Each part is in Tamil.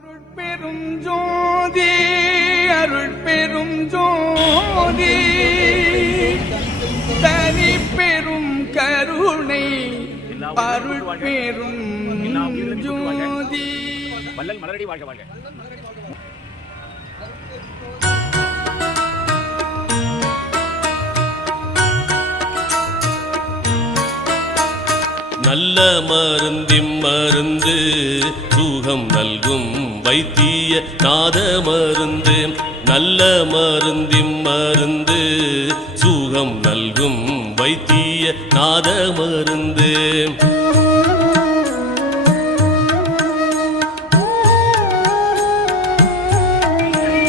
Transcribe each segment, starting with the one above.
அருட்பெரும் ஜோதி அருட்பெரும் ஜோதி. தனி பெரும் கருணை அருட்பெரும் ஜோதி. வள்ளல் மலரடி வாழ்க வாழ்க. நல்ல மருந்திம் மருந்து சூகம் நல்கும் வைத்திய நாத மருந்து. நல்ல மருந்திம் மருந்து சூகம் நல்கும் வைத்திய நாத மருந்து.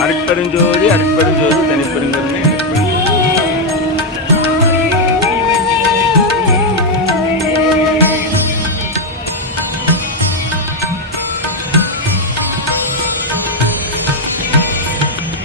அருட்பெருஞ்சோதி அருட்பெருஞ்சோதி